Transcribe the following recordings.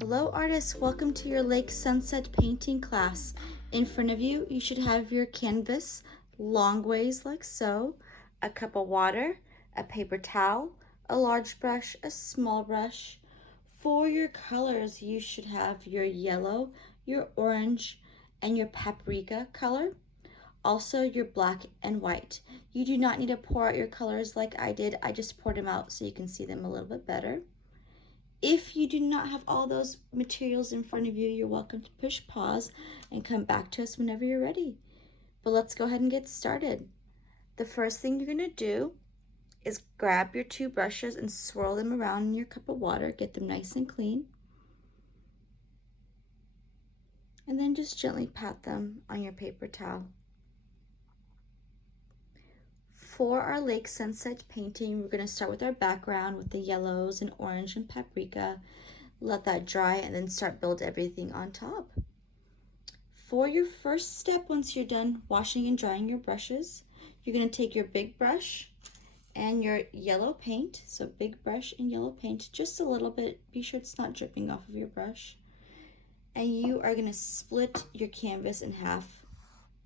Hello artists, welcome to your Lake Sunset painting class. In front of you, you should have your canvas long ways like so, a cup of water, a paper towel, a large brush, a small brush. For your colors, you should have your yellow, your orange, and your paprika color. Also your black and white. You do not need to pour out your colors like I did. I just poured them out so you can see them a little bit better. If you do not have all those materials in front of you, you're welcome to push pause and come back to us whenever you're ready. But let's go ahead and get started. The first thing you're gonna do is grab your two brushes and swirl them around in your cup of water, get them nice and clean. And then just gently pat them on your paper towel. For our lake sunset painting, we're gonna start with our background with the yellows and orange and paprika. Let that dry and then start build everything on top. For your first step, once you're done washing and drying your brushes, you're gonna take your big brush and your yellow paint. So big brush and yellow paint, just a little bit. Be sure it's not dripping off of your brush. And you are gonna split your canvas in half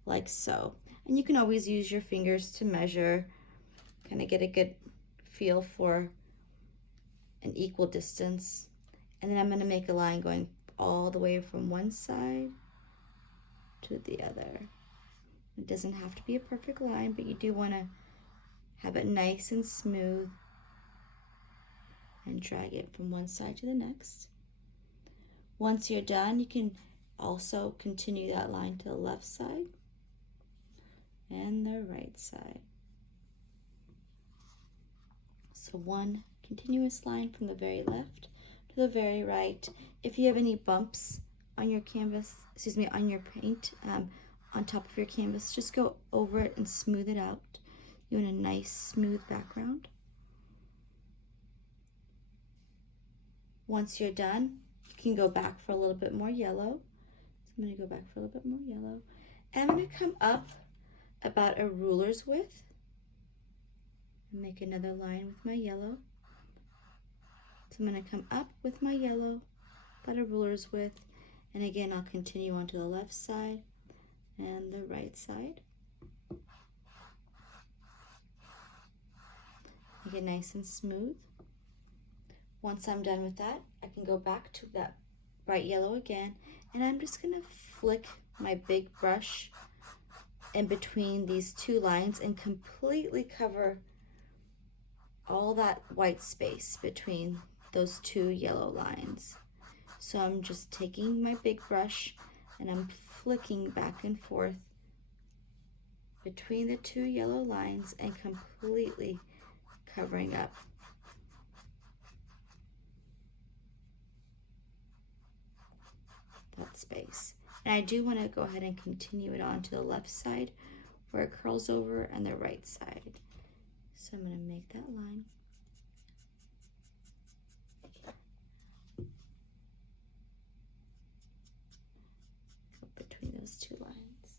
like so. And you can always use your fingers to measure, kind of get a good feel for an equal distance. And then I'm gonna make a line going all the way from one side to the other. It doesn't have to be a perfect line, but you do want to have it nice and smooth and drag it from one side to the next. Once you're done, you can also continue that line to the left side and the right side. So one continuous line from the very left to the very right. If you have any bumps on your canvas, on your paint, on top of your canvas, just go over it and smooth it out. You want a nice smooth background. Once you're done, you can go back for a little bit more yellow. So I'm going to go back for a little bit more yellow. And I'm going to come up about a ruler's width and make another line with my yellow. So I'm going to come up with my yellow about a ruler's width, and again I'll continue on to the left side and the right side. Make it nice and smooth. Once I'm done with that, I can go back to that bright yellow again, and I'm just going to flick my big brush in between these two lines and completely cover all that white space between those two yellow lines. So I'm just taking my big brush and I'm flicking back and forth between the two yellow lines and completely covering up that space. And I do want to go ahead and continue it on to the left side where it curls over, and the right side. So I'm going to make that line. Go between those two lines.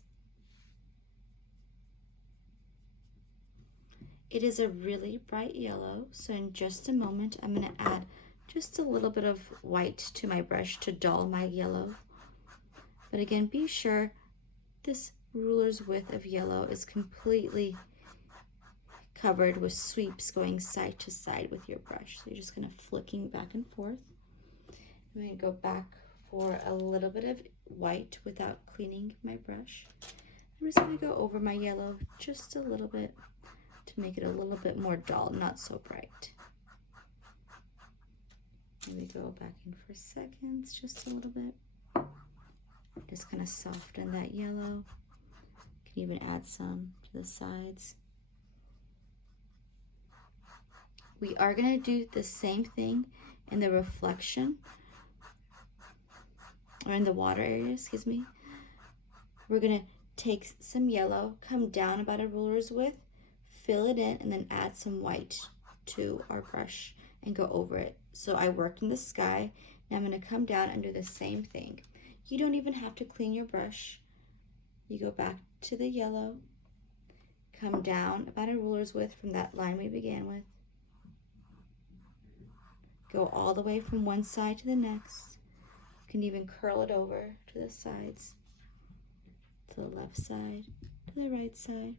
It is a really bright yellow, so in just a moment I'm going to add just a little bit of white to my brush to dull my yellow. But again, be sure this ruler's width of yellow is completely covered with sweeps going side to side with your brush. So you're just kind of flicking back and forth. I'm going to go back for a little bit of white without cleaning my brush. I'm just going to go over my yellow just a little bit to make it a little bit more dull, not so bright. Let me go back in for seconds, just a little bit. Just kind of soften that yellow. You can even add some to the sides. We are going to do the same thing in the reflection, or in the water area, excuse me. We're going to take some yellow, come down about a ruler's width, fill it in, and then add some white to our brush and go over it. So I worked in the sky. Now I'm going to come down and do the same thing. You don't even have to clean your brush. You go back to the yellow, come down about a ruler's width from that line we began with, go all the way from one side to the next, can even curl it over to the sides, to the left side, to the right side.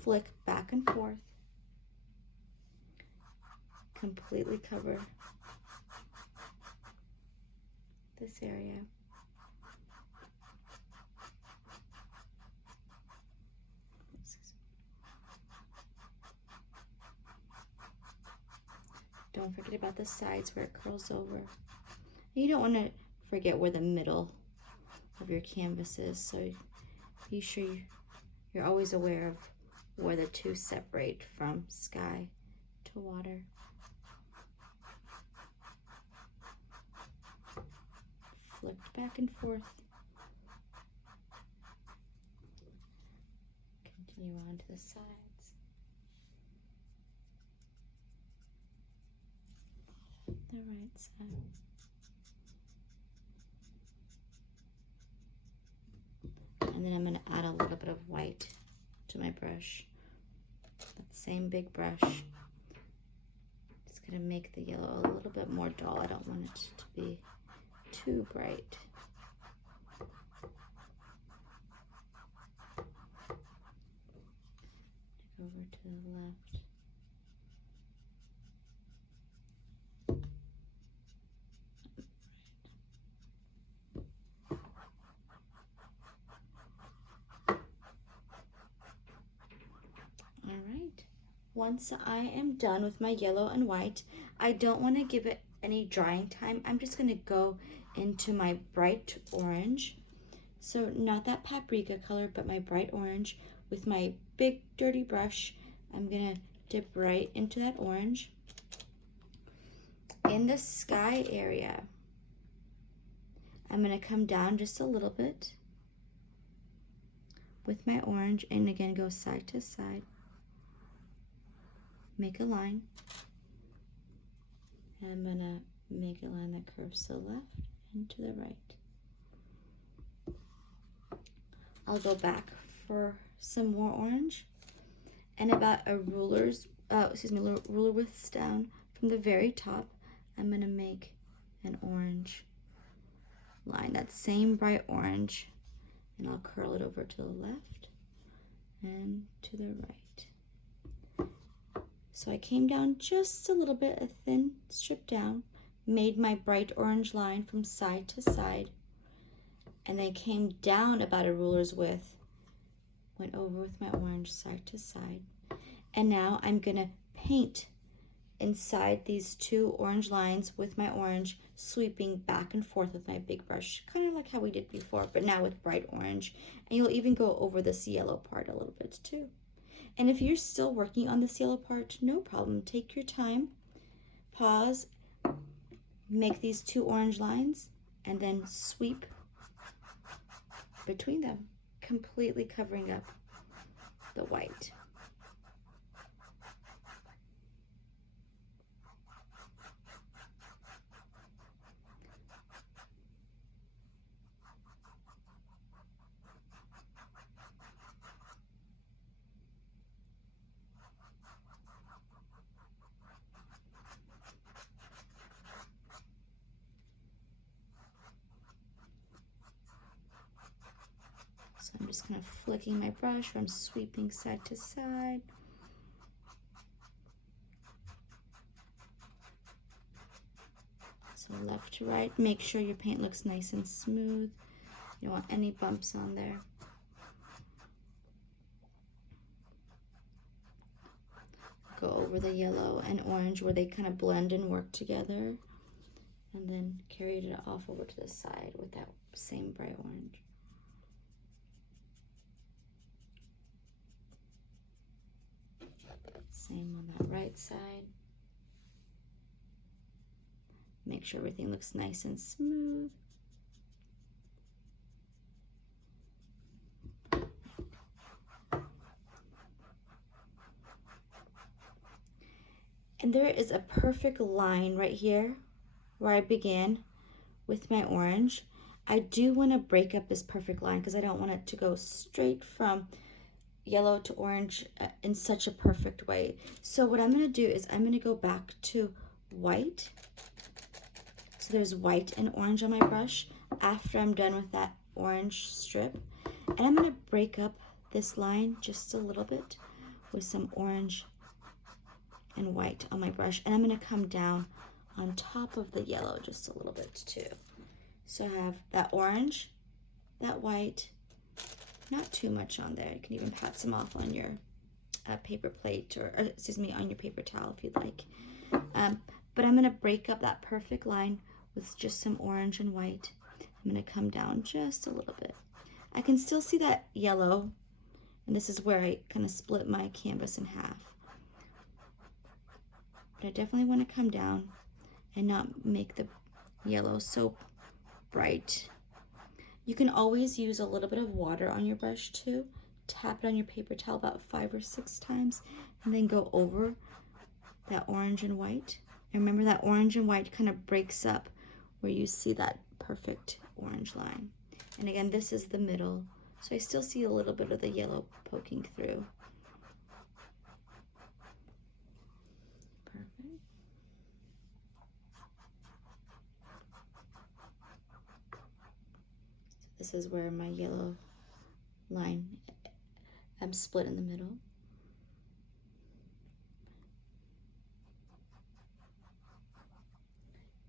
Flick back and forth. Completely cover this area. Don't forget about the sides where it curls over. You don't want to forget where the middle of your canvas is, so be sure you're always aware of where the two separate from sky to water. Flipped back and forth. Continue on to the sides. The right side. And then I'm going to add a little bit of white to my brush. That same big brush. Just going to make the yellow a little bit more dull. I don't want it to be too bright. Over to the left. All right. Once I am done with my yellow and white, I don't want to give it any drying time. I'm just going to go into my bright orange. So not that paprika color, but my bright orange with my big dirty brush. I'm going to dip right into that orange. In the sky area, I'm going to come down just a little bit with my orange and again go side to side. Make a line. And I'm going to make a line that curves to the left and to the right. I'll go back for some more orange and about a ruler width down from the very top, I'm going to make an orange line, that same bright orange, and I'll curl it over to the left and to the right. So I came down just a little bit, a thin strip down, made my bright orange line from side to side, and then came down about a ruler's width, went over with my orange side to side, and now I'm gonna paint inside these two orange lines with my orange, sweeping back and forth with my big brush, kind of like how we did before, but now with bright orange. And you'll even go over this yellow part a little bit too. And if you're still working on this yellow part, no problem. Take your time, pause, make these two orange lines, and then sweep between them, completely covering up the white. So I'm just kind of flicking my brush, I'm sweeping side to side. So left to right, make sure your paint looks nice and smooth. You don't want any bumps on there. Go over the yellow and orange where they kind of blend and work together. And then carry it off over to the side with that same bright orange. Same on that right side. Make sure everything looks nice and smooth. And there is a perfect line right here where I began with my orange. I do want to break up this perfect line because I don't want it to go straight from yellow to orange in such a perfect way. So what I'm going to do is I'm going to go back to white. So there's white and orange on my brush after I'm done with that orange strip. And I'm going to break up this line just a little bit with some orange and white on my brush. And I'm going to come down on top of the yellow just a little bit too. So I have that orange, that white, not too much on there. You can even pat some off on your paper plate or excuse me, on your paper towel if you'd like. But I'm going to break up that perfect line with just some orange and white. I'm going to come down just a little bit. I can still see that yellow, and this is where I kind of split my canvas in half. But I definitely want to come down and not make the yellow so bright. You can always use a little bit of water on your brush too. Tap it on your paper towel about 5 or 6 times and then go over that orange and white. And remember that orange and white kind of breaks up where you see that perfect orange line. And again, this is the middle, so I still see a little bit of the yellow poking through. Perfect. So this is where my yellow line, I'm split in the middle.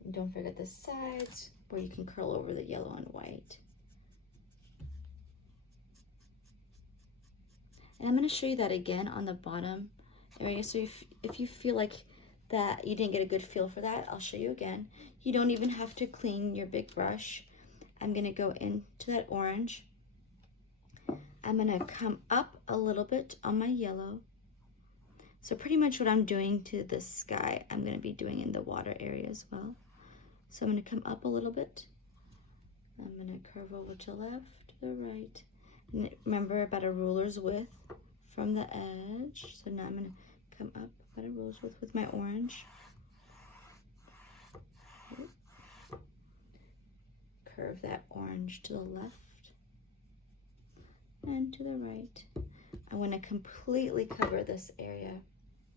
And don't forget the sides where you can curl over the yellow and white. And I'm going to show you that again on the bottom area. So if you feel like that you didn't get a good feel for that, I'll show you again. You don't even have to clean your big brush. I'm going to go into that orange. I'm going to come up a little bit on my yellow. So pretty much what I'm doing to the sky, I'm going to be doing in the water area as well. So I'm going to come up a little bit. I'm going to curve over to the left, to the right. And remember about a ruler's width from the edge. So now I'm going to come up about a ruler's width with my orange. Curve that orange to the left and to the right. I want to completely cover this area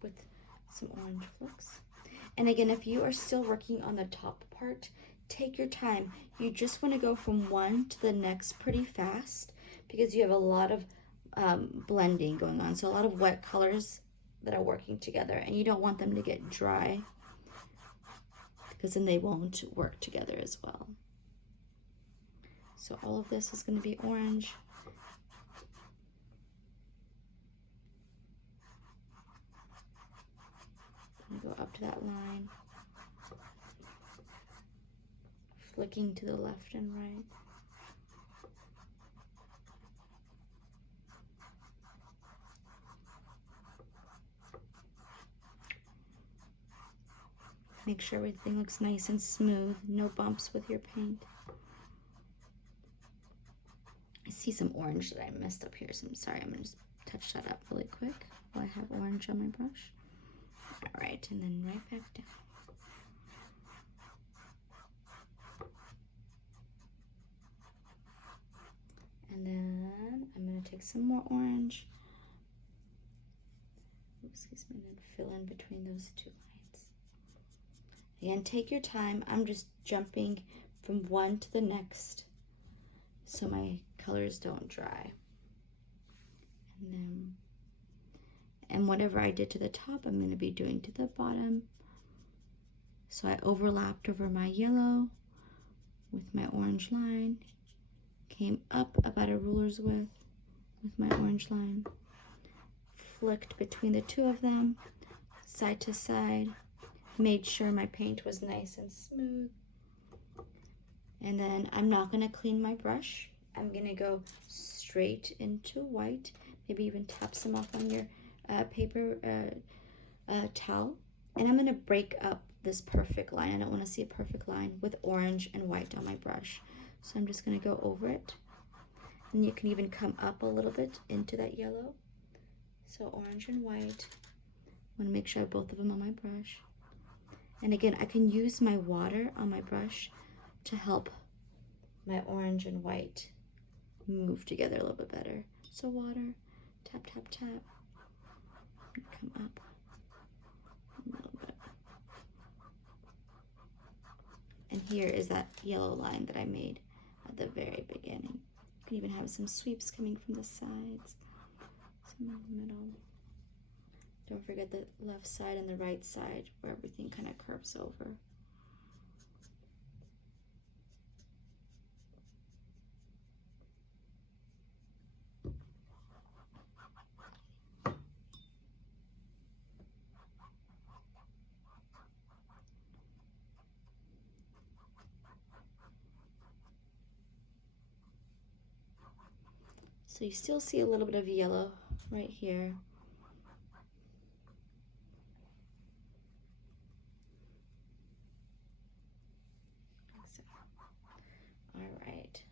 with some orange flecks. And again, if you are still working on the top part, take your time. You just want to go from one to the next pretty fast because you have a lot of blending going on. So a lot of wet colors that are working together, and you don't want them to get dry because then they won't work together as well. So all of this is going to be orange. Go up to that line, flicking to the left and right. Make sure everything looks nice and smooth, no bumps with your paint. I see some orange that I messed up here, so I'm sorry. I'm going to just touch that up really quick while I have orange on my brush. All right, and then right back down. And then I'm going to take some more orange. Oops, excuse me, and then fill in between those two lines. Again, take your time. I'm just jumping from one to the next so my colors don't dry. And whatever I did to the top, I'm going to be doing to the bottom. So I overlapped over my yellow with my orange line, came up about a ruler's width with my orange line, flicked between the two of them, side to side, made sure my paint was nice and smooth. And then I'm not going to clean my brush. I'm going to go straight into white, maybe even tap some off on your paper towel. And I'm going to break up this perfect line. I don't want to see a perfect line with orange and white on my brush. So I'm just going to go over it. And you can even come up a little bit into that yellow. So orange and white. I want to make sure I have both of them on my brush. And again, I can use my water on my brush to help my orange and white move together a little bit better. So water, tap, tap, tap, come up a little bit. And here is that yellow line that I made at the very beginning. You can even have some sweeps coming from the sides, some in the middle. Don't forget the left side and the right side where everything kind of curves over. So you still see a little bit of yellow right here. All right.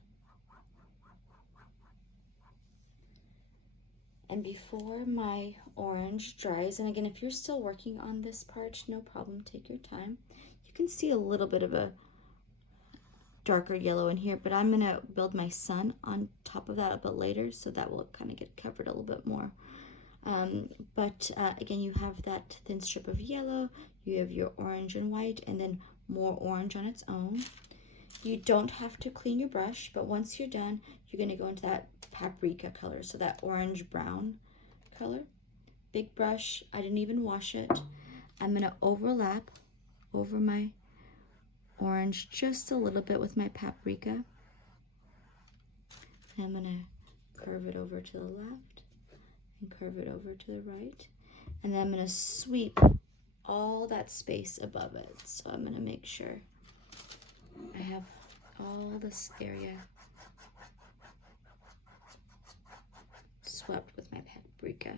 And before my orange dries, and again, if you're still working on this part, no problem, take your time. You can see a little bit of a darker yellow in here, but I'm gonna build my sun on top of that a bit later, so that will kind of get covered a little bit more. Again, you have that thin strip of yellow, you have your orange and white, and then more orange on its own. You don't have to clean your brush, but once you're done, you're gonna go into that paprika color, so that orange brown color. Big brush, I didn't even wash it. I'm gonna overlap over my orange just a little bit with my paprika. I'm gonna curve it over to the left and curve it over to the right. And then I'm gonna sweep all that space above it. So I'm gonna make sure I have all this area swept with my paprika.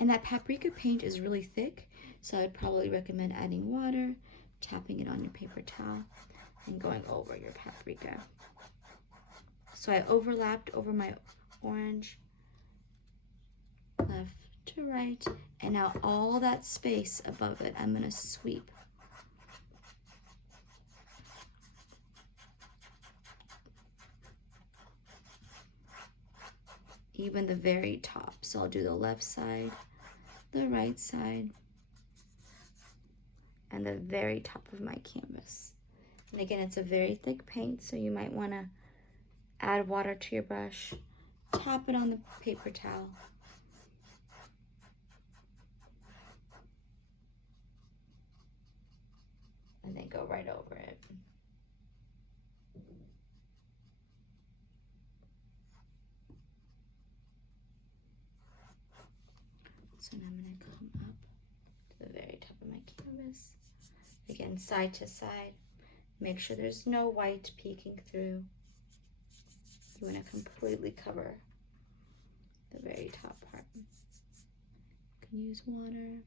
And that paprika paint is really thick, so I'd probably recommend adding water, tapping it on your paper towel, and going over your paprika. So I overlapped over my orange, left to right, and now all that space above it, I'm gonna sweep. Even the very top. So I'll do the left side, the right side, and the very top of my canvas. And again, it's a very thick paint, so you might want to add water to your brush, tap it on the paper towel, and then go right over it. So now I'm going to come up to the very top of my canvas. Again, side to side. Make sure there's no white peeking through. You want to completely cover the very top part. You can use water.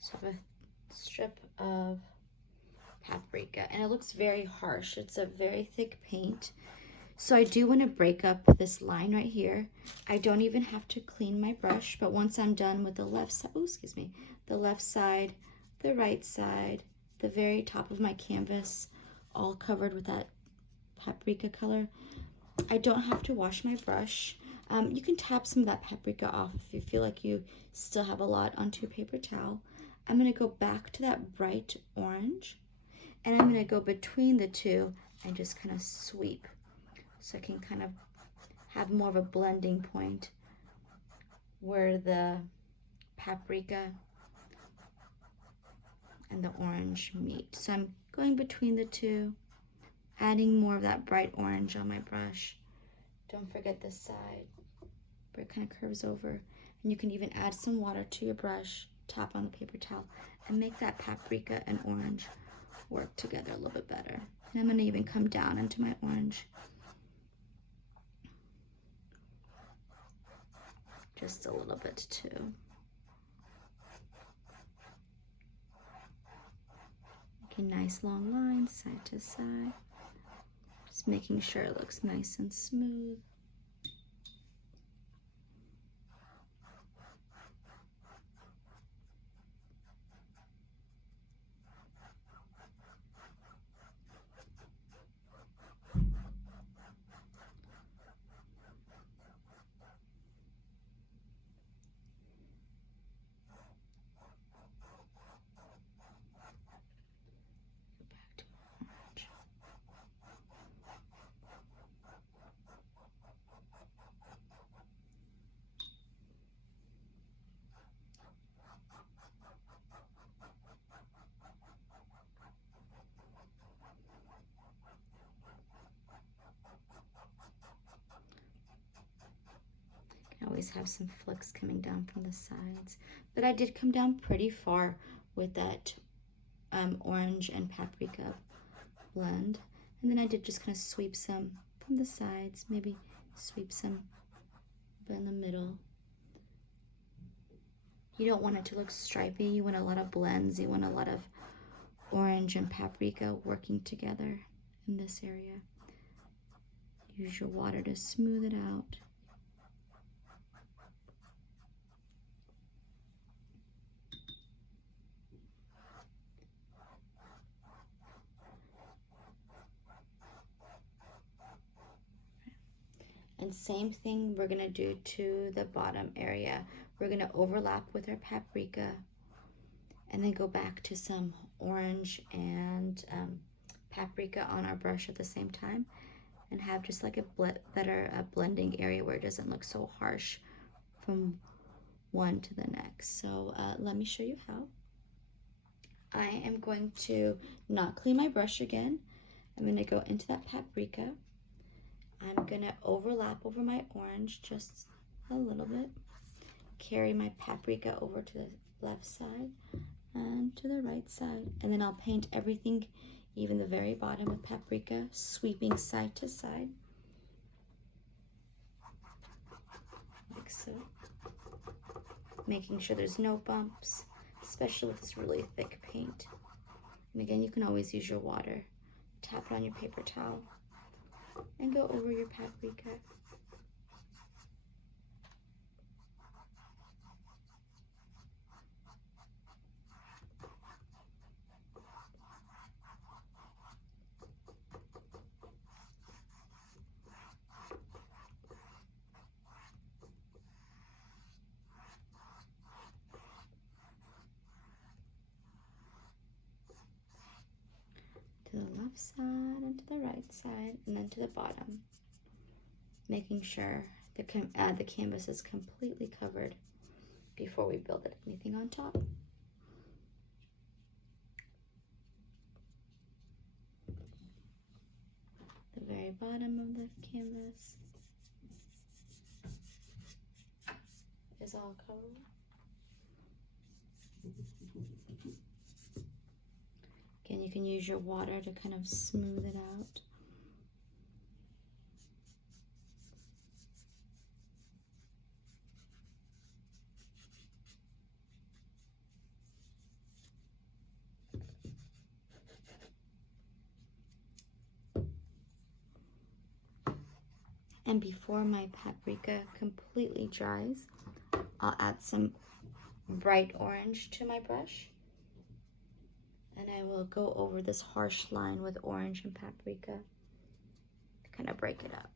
So I have a strip of paprika, and it looks very harsh. It's a very thick paint. So I do want to break up this line right here. I don't even have to clean my brush, but once I'm done with the left side, the left side, the right side, the very top of my canvas, all covered with that paprika color, I don't have to wash my brush. You can tap some of that paprika off if you feel like you still have a lot onto your paper towel. I'm going to go back to that bright orange, and I'm going to go between the two and just kind of sweep, so I can kind of have more of a blending point where the paprika and the orange meet. So I'm going between the two, adding more of that bright orange on my brush. Don't forget this side where it kind of curves over, and you can even add some water to your brush, tap on the paper towel, and make that paprika and orange work together a little bit better. And I'm going to even come down into my orange just a little bit too. Making nice long lines side to side. Just making sure it looks nice and smooth. Always have some flicks coming down from the sides, but I did come down pretty far with that orange and paprika blend, and then I did just kind of sweep some from the sides, maybe sweep some in the middle. You don't want it to look stripy. You want a lot of blends. You want a lot of orange and paprika working together in this area. Use your water to smooth it out. And same thing we're gonna do to the bottom area. We're gonna overlap with our paprika and then go back to some orange and paprika on our brush at the same time, and have just like a better blending area where it doesn't look so harsh from one to the next. So let me show you how. I am going to not clean my brush again. I'm gonna go into that paprika. I'm gonna overlap over my orange just a little bit. Carry my paprika over to the left side and to the right side. And then I'll paint everything, even the very bottom with paprika, sweeping side to side. Like so. Making sure there's no bumps, especially with this really thick paint. And again, you can always use your water. Tap it on your paper towel and go over your paprika. To the left side and to the right side, and then to the bottom, making sure the canvas is completely covered before we build anything on top. The very bottom of the canvas is all covered. Again, you can use your water to kind of smooth it out. And before my paprika completely dries, I'll add some bright orange to my brush. And I will go over this harsh line with orange and paprika to kind of break it up.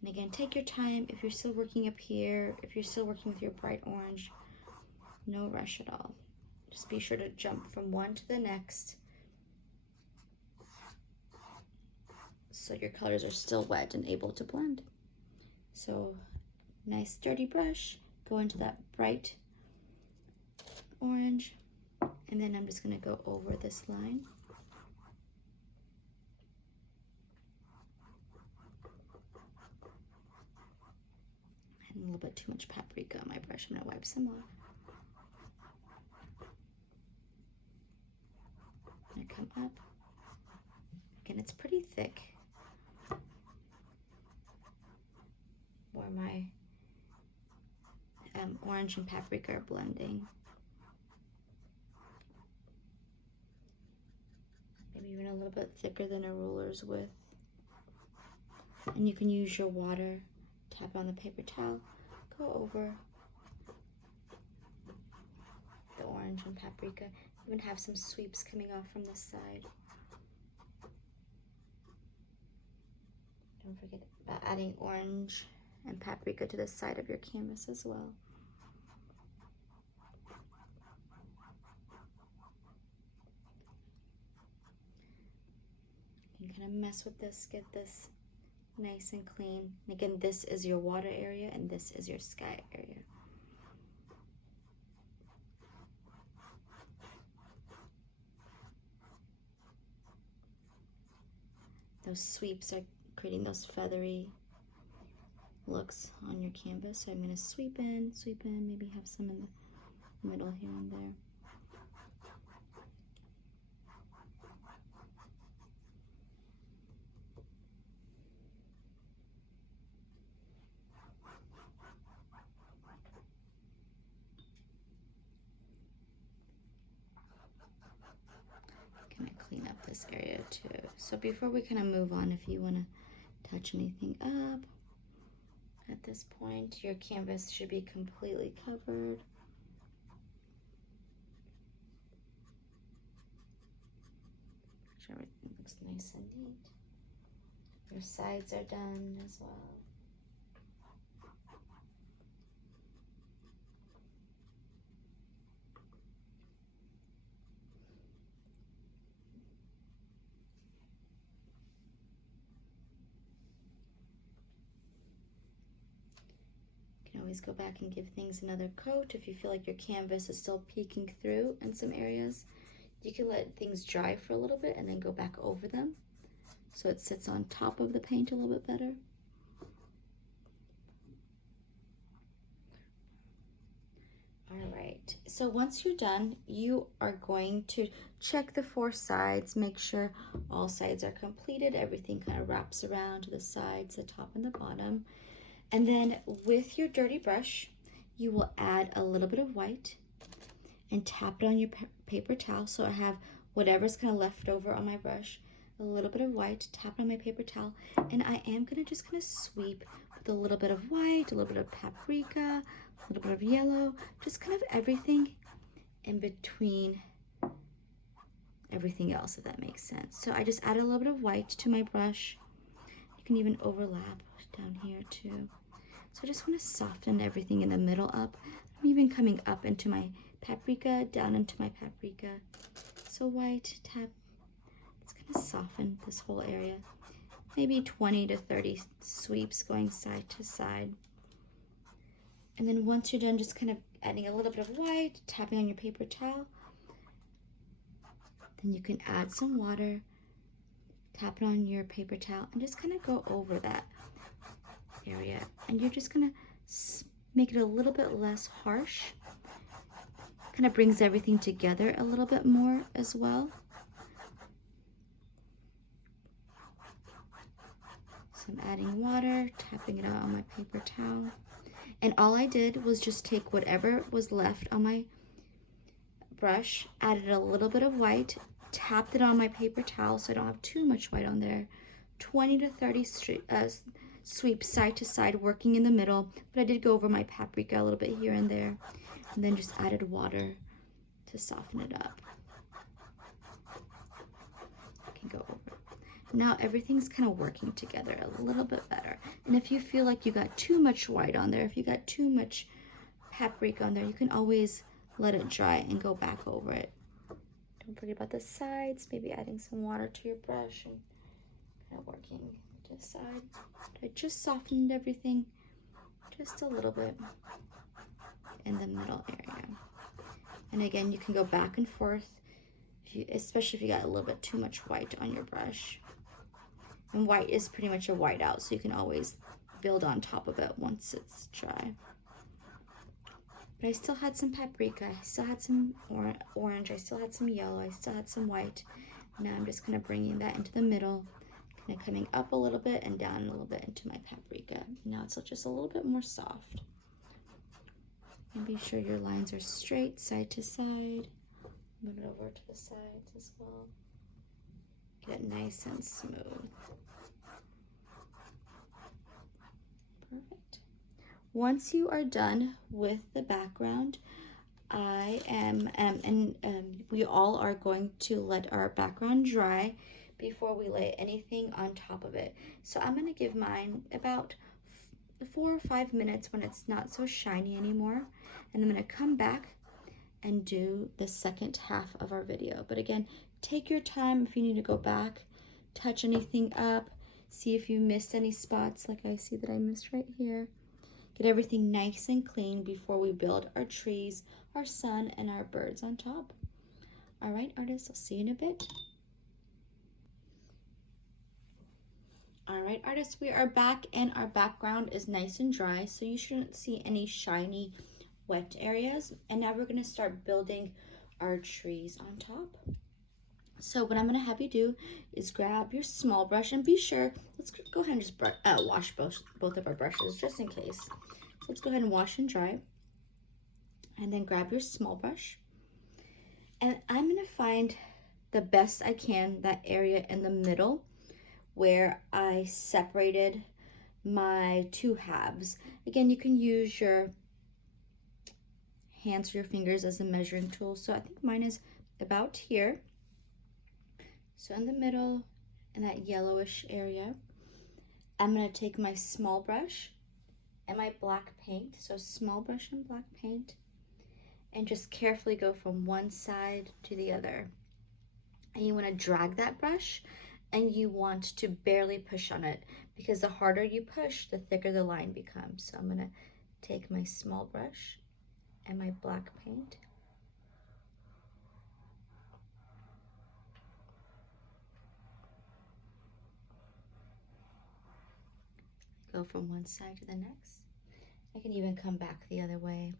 And again, take your time. If you're still working up here, if you're still working with your bright orange, no rush at all. Just be sure to jump from one to the next so your colors are still wet and able to blend. So, nice sturdy brush, go into that bright orange, and then I'm just going to go over this line. And a little bit too much paprika on my brush. I'm going to wipe some off. I'm going to come up. Again, it's pretty thick where my orange and paprika are blending. little bit thicker than a ruler's width. And you can use your water, tap on the paper towel, go over the orange and paprika. Even have some sweeps coming off from the side. Don't forget about adding orange and paprika to the side of your canvas as well. You can kind of mess with this, get this nice and clean. And again, this is your water area and this is your sky area. Those sweeps are creating those feathery looks on your canvas. So I'm going to sweep in, maybe have some in the middle here and there. Kind of clean up this area too. So before we kind of move on, if you want to touch anything up, at this point, your canvas should be completely covered. Make sure everything looks nice and neat. Your sides are done as well. Always go back and give things another coat. If you feel like your canvas is still peeking through in some areas, you can let things dry for a little bit and then go back over them so it sits on top of the paint a little bit better. All right, so once you're done, you are going to check the 4 sides, make sure all sides are completed, everything kind of wraps around to the sides, the top and the bottom. And then with your dirty brush, you will add a little bit of white and tap it on your paper towel. So I have whatever's kind of left over on my brush, a little bit of white, tap it on my paper towel. And I am gonna just kind of sweep with a little bit of white, a little bit of paprika, a little bit of yellow, just kind of everything in between everything else, if that makes sense. So I just added a little bit of white to my brush. You can even overlap down here too. So I just want to soften everything in the middle up. I'm even coming up into my paprika, down into my paprika. So white, tap, it's going to soften this whole area. Maybe 20 to 30 sweeps going side to side. And then once you're done, just kind of adding a little bit of white, tapping on your paper towel. Then you can add some water, tap it on your paper towel, and just kind of go over that area. And you're just gonna make it a little bit less harsh. Kind of brings everything together a little bit more as well. So I'm adding water, tapping it out on my paper towel. And all I did was just take whatever was left on my brush, added a little bit of white, tapped it on my paper towel so I don't have too much white on there. 20 to 30 sweep side to side, working in the middle, but I did go over my paprika a little bit here and there, and then just added water to soften it up. I can go over. Now everything's kind of working together a little bit better. And if you feel like you got too much white on there, if you got too much paprika on there, you can always let it dry and go back over it. Don't forget about the sides, maybe adding some water to your brush and kind of working to the side. I just softened everything just a little bit in the middle area. And again, you can go back and forth, especially if you got a little bit too much white on your brush. And white is pretty much a whiteout, so you can always build on top of it once it's dry. But I still had some paprika, I still had some orange, I still had some yellow, I still had some white. Now I'm just kind of bringing that into the middle, kind of coming up a little bit and down a little bit into my paprika. Now it's just a little bit more soft. And be sure your lines are straight side to side. Move it over to the sides as well. Get it nice and smooth. Perfect. Once you are done with the background, we all are going to let our background dry before we lay anything on top of it. So I'm going to give mine about 4 or 5 minutes when it's not so shiny anymore. And I'm going to come back and do the second half of our video. But again, take your time if you need to go back, touch anything up, see if you missed any spots like I see that I missed right here. Get everything nice and clean before we build our trees, our sun, and our birds on top. All right, artists, I'll see you in a bit. All right, artists, we are back and our background is nice and dry, so you shouldn't see any shiny, wet areas. And now we're gonna start building our trees on top. So what I'm gonna have you do is grab your small brush and be sure, let's go ahead and just wash both of our brushes just in case. So let's go ahead and wash and dry. And then grab your small brush. And I'm gonna find the best I can that area in the middle where I separated my two halves. Again, you can use your hands or your fingers as a measuring tool. So I think mine is about here. So in the middle, in that yellowish area, I'm gonna take my small brush and my black paint, so small brush and black paint, and just carefully go from one side to the other. And you wanna drag that brush and you want to barely push on it because the harder you push, the thicker the line becomes. So I'm gonna take my small brush and my black paint. Go from one side to the next. I can even come back the other way.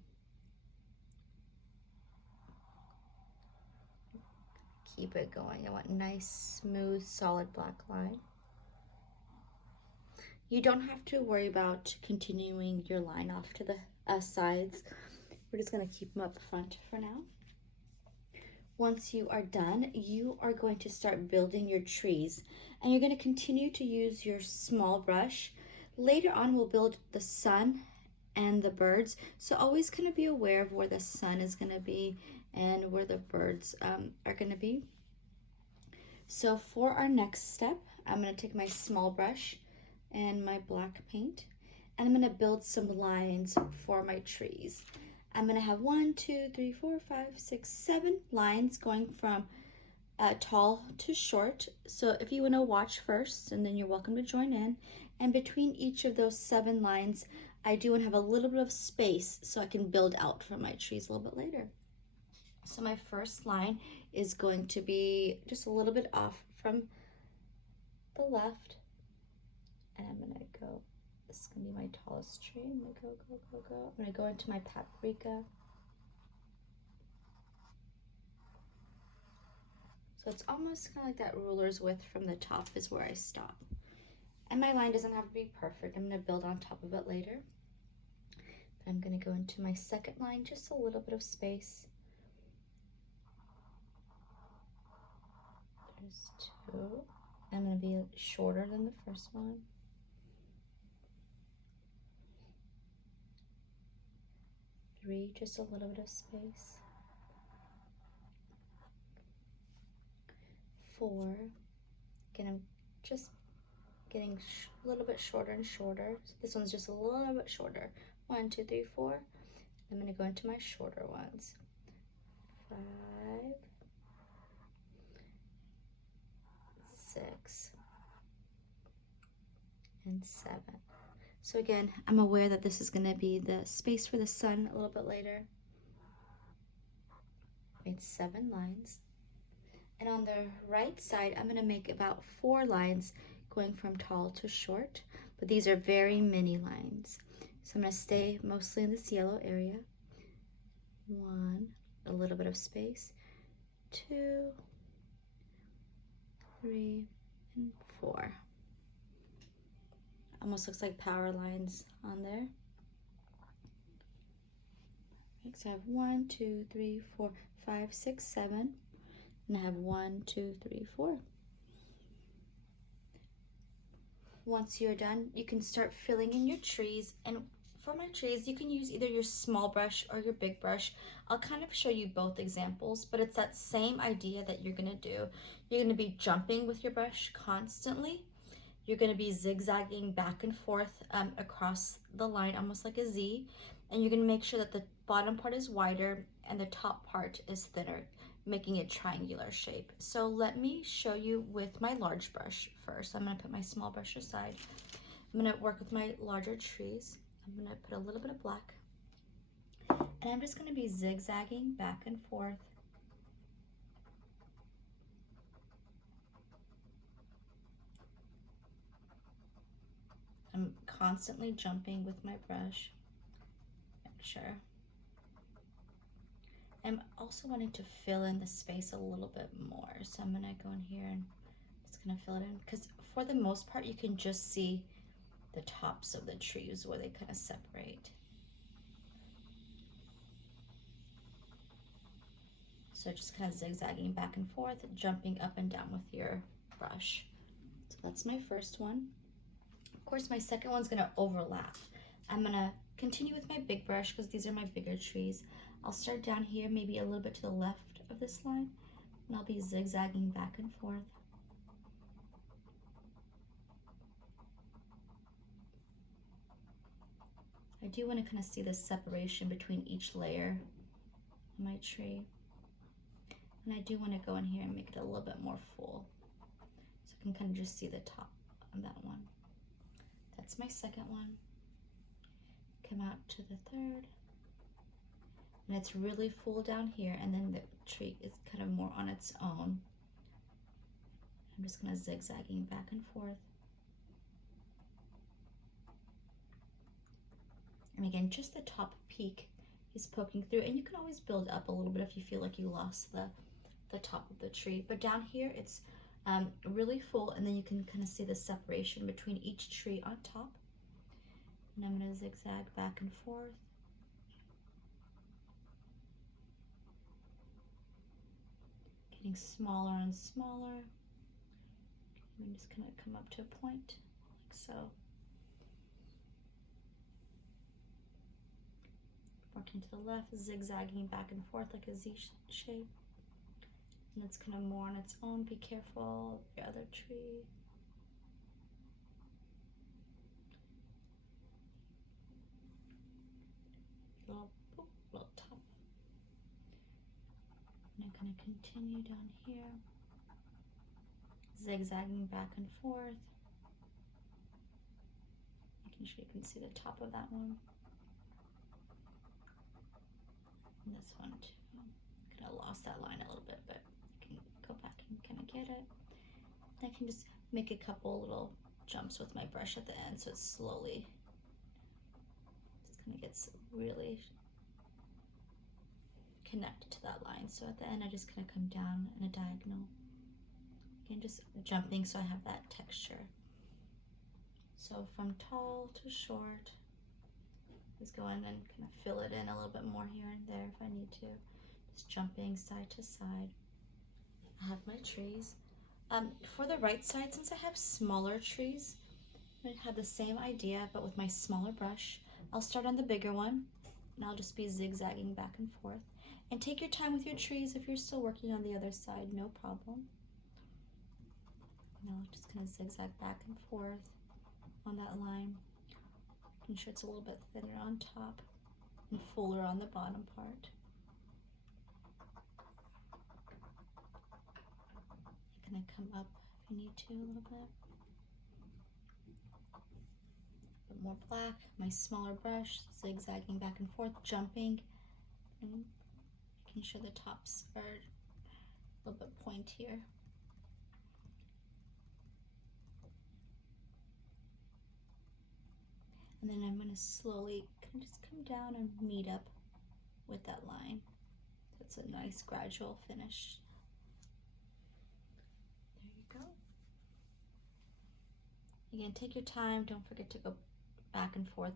Keep it going. I want nice, smooth, solid black line. You don't have to worry about continuing your line off to the sides. We're just gonna keep them up front for now. Once you are done, you are going to start building your trees, and you're gonna continue to use your small brush. Later on, we'll build the sun and the birds. So always kind of be aware of where the sun is gonna be and where the birds are gonna be. So for our next step, I'm gonna take my small brush and my black paint, and I'm gonna build some lines for my trees. I'm gonna have 1, 2, 3, 4, 5, 6, 7 lines going from tall to short. So if you wanna watch first, and then you're welcome to join in. And between each of those 7 lines, I do wanna have a little bit of space so I can build out for my trees a little bit later. So my first line is going to be just a little bit off from the left. And I'm gonna go, this is gonna be my tallest tree. I'm gonna go. I'm gonna go into my paprika. So it's almost kind of like that ruler's width from the top is where I stop. And my line doesn't have to be perfect. I'm gonna build on top of it later. But I'm gonna go into my second line, just a little bit of space. There's 2. I'm gonna be shorter than the first one. 3, just a little bit of space. 4, again, I'm just getting a little bit shorter and shorter. So this one's just a little bit shorter. 1, 2, 3, 4. I'm gonna go into my shorter ones. 5, 6, and 7. So again, I'm aware that this is gonna be the space for the sun a little bit later. Made 7 lines. And on the right side, I'm gonna make about 4 lines going from tall to short, but these are very mini lines. So I'm gonna stay mostly in this yellow area. 1, a little bit of space, 2, 3, and 4. Almost looks like power lines on there. So I have 1, 2, 3, 4, 5, 6, 7, and I have 1, 2, 3, 4. Once you're done, you can start filling in your trees. And for my trees, you can use either your small brush or your big brush. I'll kind of show you both examples, but it's that same idea that you're gonna do. You're gonna be jumping with your brush constantly. You're gonna be zigzagging back and forth across the line, almost like a Z. And you're gonna make sure that the bottom part is wider and the top part is thinner, making a triangular shape. So let me show you with my large brush first. I'm gonna put my small brush aside. I'm gonna work with my larger trees. I'm gonna put a little bit of black. And I'm just gonna be zigzagging back and forth. I'm constantly jumping with my brush. Make sure. I'm also wanting to fill in the space a little bit more. So I'm gonna go in here and just gonna fill it in, because for the most part, you can just see the tops of the trees where they kind of separate. So just kind of zigzagging back and forth, jumping up and down with your brush. So that's my first one. Of course, my second one's gonna overlap. I'm gonna continue with my big brush because these are my bigger trees. I'll start down here, maybe a little bit to the left of this line, and I'll be zigzagging back and forth. I do want to kind of see the separation between each layer of my tree. And I do want to go in here and make it a little bit more full, so I can kind of just see the top of that one. That's my second one. Come out to the third. And it's really full down here, and then the tree is kind of more on its own. I'm just going to zigzagging back and forth. And again, just the top peak is poking through, and you can always build up a little bit if you feel like you lost the top of the tree. But down here, it's really full, and then you can kind of see the separation between each tree on top. And I'm going to zigzag back and forth. Getting smaller and smaller. I'm just going to come up to a point, like so. Working to the left, zigzagging back and forth like a Z shape. And it's kind of more on its own. Be careful of your other tree. Little top. And I'm going to continue down here, zigzagging back and forth, making sure you can see the top of that one. And this one too. I kind of lost that line a little bit, but you can go back and kind of get it. I can just make a couple little jumps with my brush at the end, so it slowly just kind of gets really connected to that line. So at the end, I just kind of come down in a diagonal. Again, just jumping so I have that texture. So from tall to short, just go in and kind of fill it in a little bit more here and there if I need to. Just jumping side to side. I have my trees. For the right side, since I have smaller trees, I'm going to have the same idea, but with my smaller brush. I'll start on the bigger one, and I'll just be zigzagging back and forth. And take your time with your trees if you're still working on the other side, no problem. Now I'm just going to zigzag back and forth on that line. Making sure it's a little bit thinner on top and fuller on the bottom part. You're going to come up if you need to a little bit. A bit more black, my smaller brush, zigzagging back and forth, jumping, and making sure the tops are a little bit pointier. And then I'm going to slowly just come down and meet up with that line. That's a nice gradual finish. There you go. Again, take your time. Don't forget to go back and forth,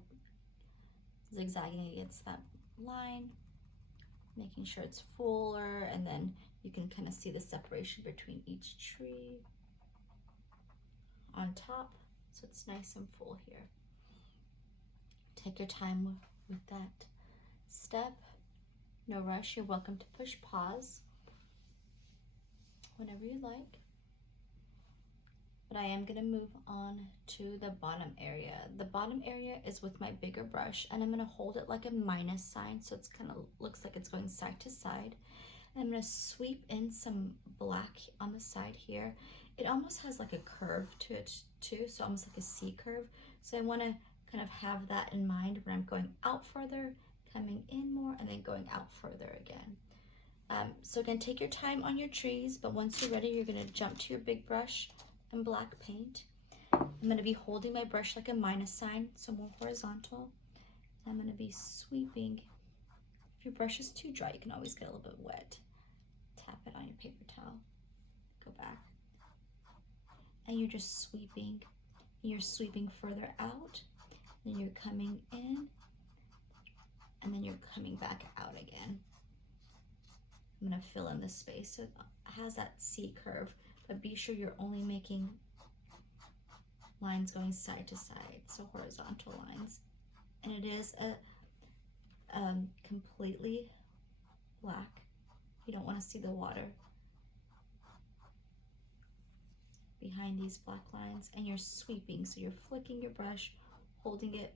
zigzagging against that line, making sure it's fuller, and then you can kind of see the separation between each tree on top. so it's nice and full here. Take your time with that step. No rush. You're welcome to push pause whenever you like. But I am going to move on to the bottom area. The bottom area is with my bigger brush, and I'm going to hold it like a minus sign, so it's kind of looks like it's going side to side. And I'm going to sweep in some black on the side here. It almost has like a curve to it too, so almost like a C curve. So I want to kind of have that in mind when I'm going out further, coming in more, and then going out further again. So again, take your time on your trees, but once you're ready, you're going to jump to your big brush and black paint. I'm going to be holding my brush like a minus sign, so more horizontal. I'm going to be sweeping. If your brush is too dry, you can always get a little bit wet. Tap it on your paper towel. Go back. And you're just sweeping. You're sweeping further out. Then you're coming in. And then you're coming back out again. I'm going to fill in the space. So it has that C curve. But be sure you're only making lines going side to side, so horizontal lines. And it is a completely black. You don't want to see the water behind these black lines. And you're sweeping, so you're flicking your brush, holding it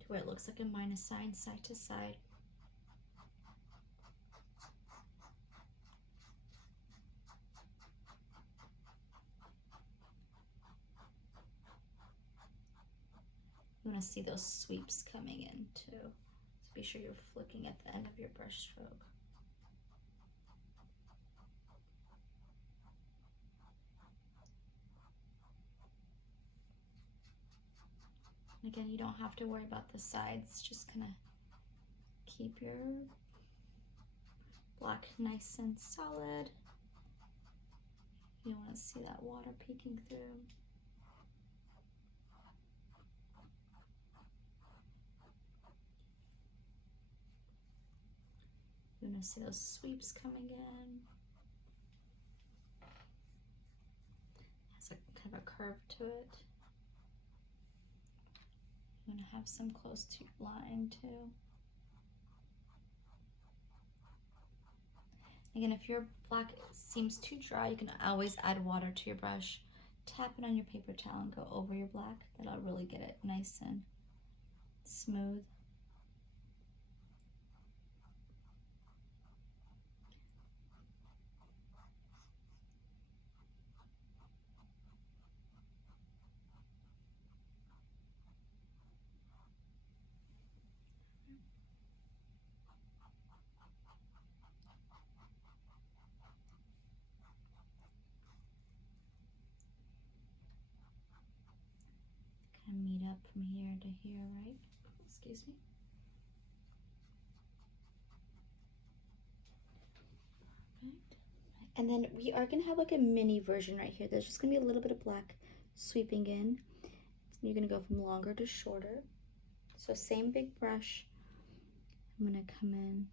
to where it looks like a minus sign side to side. You want to see those sweeps coming in too. So be sure you're flicking at the end of your brush stroke. And again, you don't have to worry about the sides. Just kind of keep your black nice and solid. You don't want to see that water peeking through. You want to see those sweeps coming in. It has a kind of a curve to it. You want to have some close to your line too. Again, if your black seems too dry, you can always add water to your brush. Tap it on your paper towel and go over your black. That'll really get it nice and smooth. Kind of meet up from here to here, right? Excuse me. Right. And then we are going to have like a mini version right here. There's just going to be a little bit of black sweeping in. You're going to go from longer to shorter. So same big brush. I'm going to come in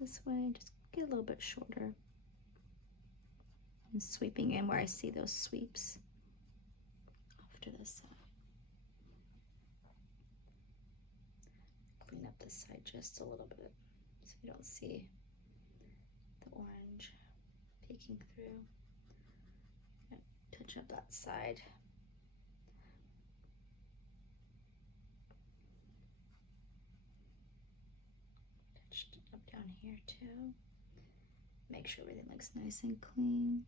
this way, just get a little bit shorter. And sweeping in where I see those sweeps off to the side. Clean up this side just a little bit so you don't see the orange peeking through. Touch up that side. Touch it up down here too. Make sure everything looks nice and clean.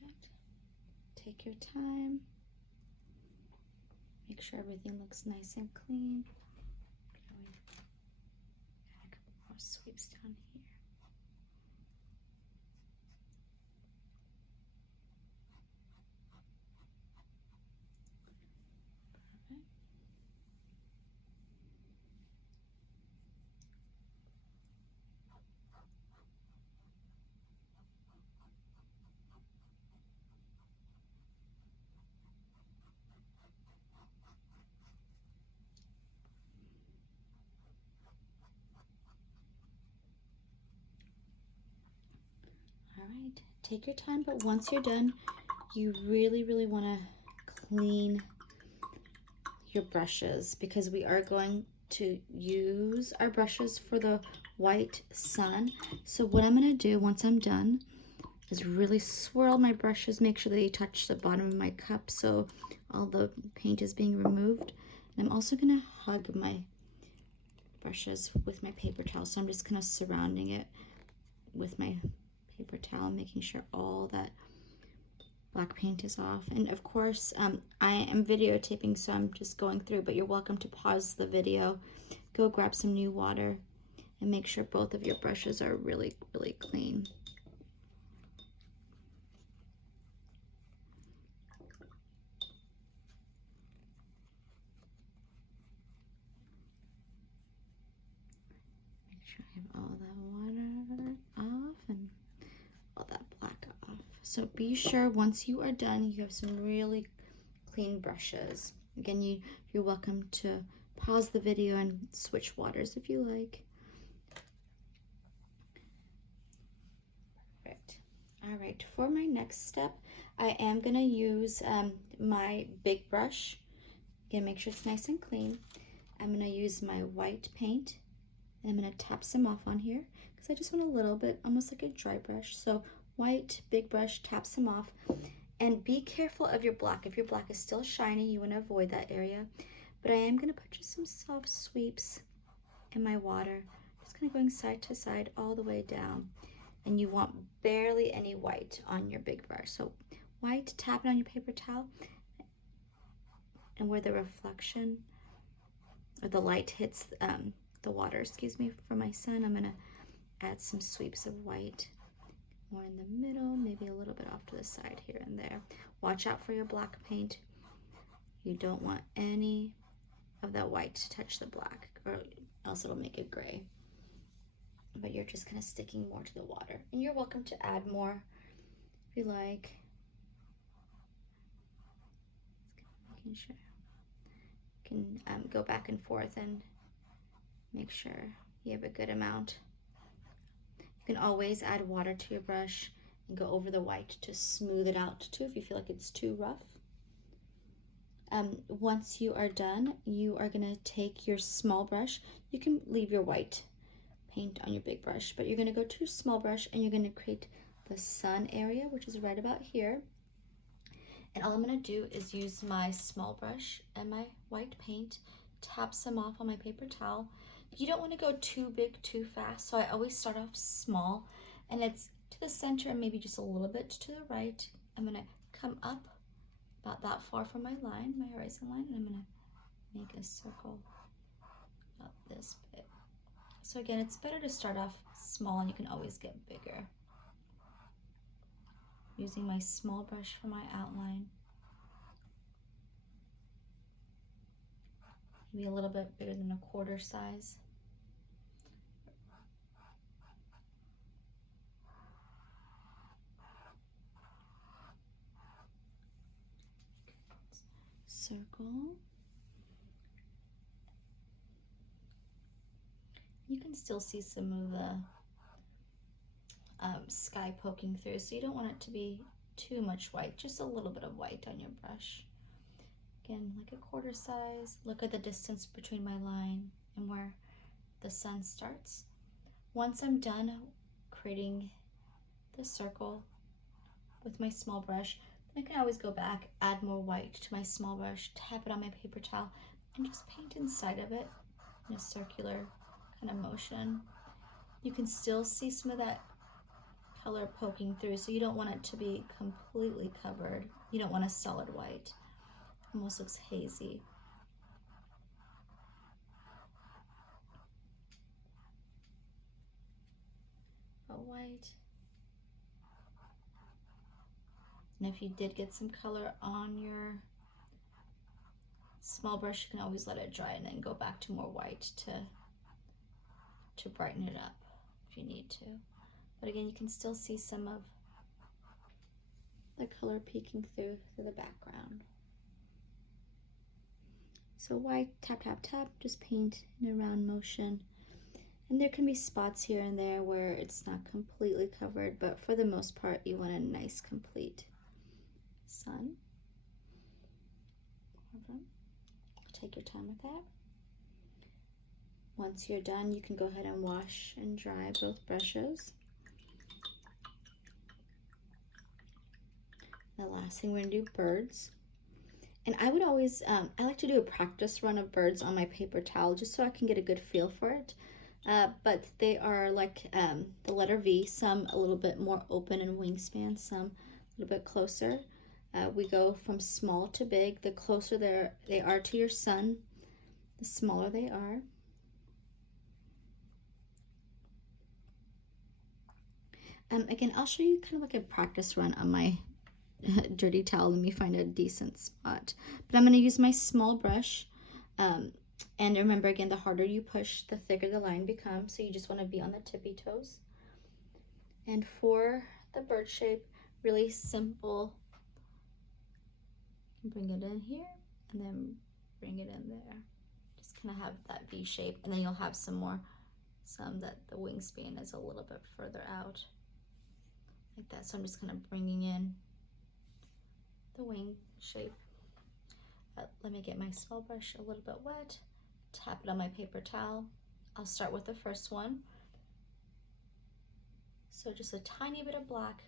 Perfect. Take your time. Make sure everything looks nice and clean. Add a couple more sweeps down here. Perfect. right, take your time, but once you're done, you really want to clean your brushes because we are going to use our brushes for the white sun. So what I'm going to do once I'm done is really swirl my brushes, make sure that they touch the bottom of my cup so all the paint is being removed. And I'm also going to hug my brushes with my paper towel. So I'm just kind of surrounding it with my paper towel, making sure all that black paint is off. And of course, I am videotaping, so I'm just going through, but you're welcome to pause the video, go grab some new water, and make sure both of your brushes are really clean. Make sure I have all that water off and all that black off. So be sure once you are done, you have some really clean brushes. Again, you're welcome to pause the video and switch waters if you like. Perfect. All right, for my next step, I am gonna use my big brush. Again, make sure it's nice and clean. I'm gonna use my white paint and I'm gonna tap some off on here because I just want a little bit, almost like a dry brush. So white, big brush, tap some off. And be careful of your black. If your black is still shiny, you want to avoid that area. But I am going to put just some soft sweeps in my water. Just kind of going side to side all the way down. And you want barely any white on your big brush. So white, tap it on your paper towel. And where the reflection or the light hits the water, excuse me, from my sun, I'm going to add some sweeps of white. More in the middle, maybe a little bit off to the side here and there. Watch out for your black paint. You don't want any of that white to touch the black, or else it'll make it gray. But you're just kind of sticking more to the water. And you're welcome to add more if you like. Making sure you can go back and forth and make sure you have a good amount. You can always add water to your brush and go over the white to smooth it out too if you feel like it's too rough. Once you are done, you are gonna take your small brush. You can leave your white paint on your big brush, but you're gonna go to your small brush and you're gonna create the sun area, which is right about here. And all I'm gonna do is use my small brush and my white paint, tap some off on my paper towel. You don't want to go too big too fast, so I always start off small and it's to the center and maybe just a little bit to the right. I'm gonna come up about that far from my line, my horizon line, and I'm gonna make a circle about this big. So again, it's better to start off small and you can always get bigger. Using my small brush for my outline. Maybe a little bit bigger than a quarter size. Circle. You can still see some of the sky poking through, so you don't want it to be too much white, just a little bit of white on your brush. Again, like a quarter size. Look at the distance between my line and where the sun starts. Once I'm done creating the circle with my small brush, I can always go back, add more white to my small brush, tap it on my paper towel, and just paint inside of it in a circular kind of motion. You can still see some of that color poking through, so you don't want it to be completely covered. You don't want a solid white. It almost looks hazy. A white. And if you did get some color on your small brush, you can always let it dry and then go back to more white to brighten it up if you need to. But again, you can still see some of the color peeking through the background. So white, tap, tap, tap, just paint in a round motion. And there can be spots here and there where it's not completely covered, but for the most part, you want a nice, complete sun. Take your time with that. Once you're done, you can go ahead and wash and dry both brushes. The last thing we're gonna do, birds. And I would always, I like to do a practice run of birds on my paper towel just so I can get a good feel for it. But they are like the letter V, some a little bit more open in wingspan, some a little bit closer. We go from small to big. The closer they are to your sun, the smaller they are. Again, I'll show you kind of like a practice run on my dirty towel. Let me find a decent spot. But I'm going to use my small brush. And remember, again, the harder you push, the thicker the line becomes. So you just want to be on the tippy toes. And for the bird shape, really simple. Bring it in here and then bring it in there. Just kind of have that V shape. And then you'll have some that the wingspan is a little bit further out. Like that. So I'm just kind of bringing in the wing shape. Let me get my small brush a little bit wet, tap it on my paper towel. I'll start with the first one. So just a tiny bit of black,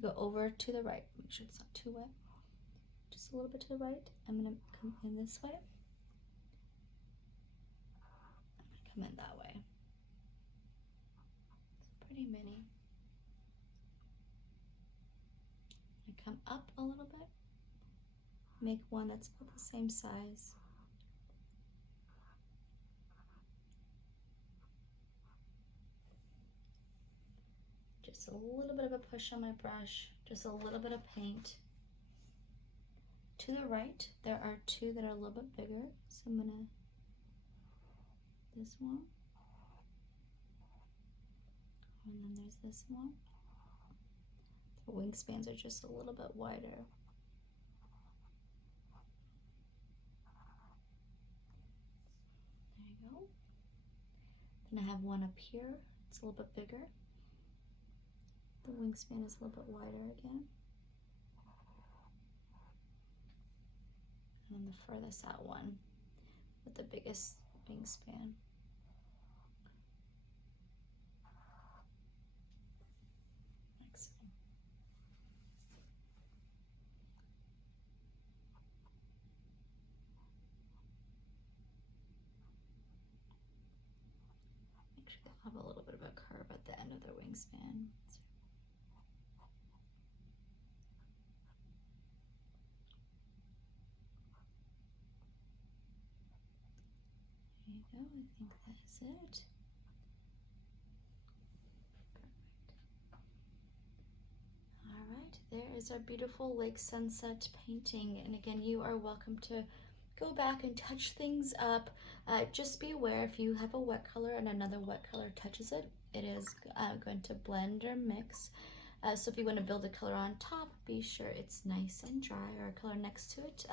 go over to the right. Make sure it's not too wet. Just a little bit to the right. I'm gonna come in this way. I'm gonna come in that way. It's pretty mini. I come up a little bit. Make one that's about the same size. Just a little bit of a push on my brush, just a little bit of paint. To the right, there are two that are a little bit bigger. So I'm gonna, this one, and then there's this one. The wingspans are just a little bit wider. There you go. Then I have one up here. It's a little bit bigger. The wingspan is a little bit wider again. And then the furthest out one with the biggest wingspan. Excellent. Make sure they have a little bit of a curve at the end of their wingspan. There you go, I think that's it. All right, there is our beautiful lake sunset painting. And again, you are welcome to go back and touch things up. Just be aware if you have a wet color and another wet color touches it, it is going to blend or mix. So if you want to build a color on top, be sure it's nice and dry, or a color next to it.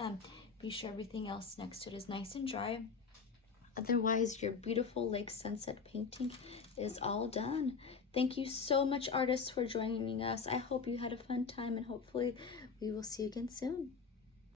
Be sure everything else next to it is nice and dry. Otherwise, your beautiful lake sunset painting is all done. Thank you so much, artists, for joining us. I hope you had a fun time, and hopefully we will see you again soon.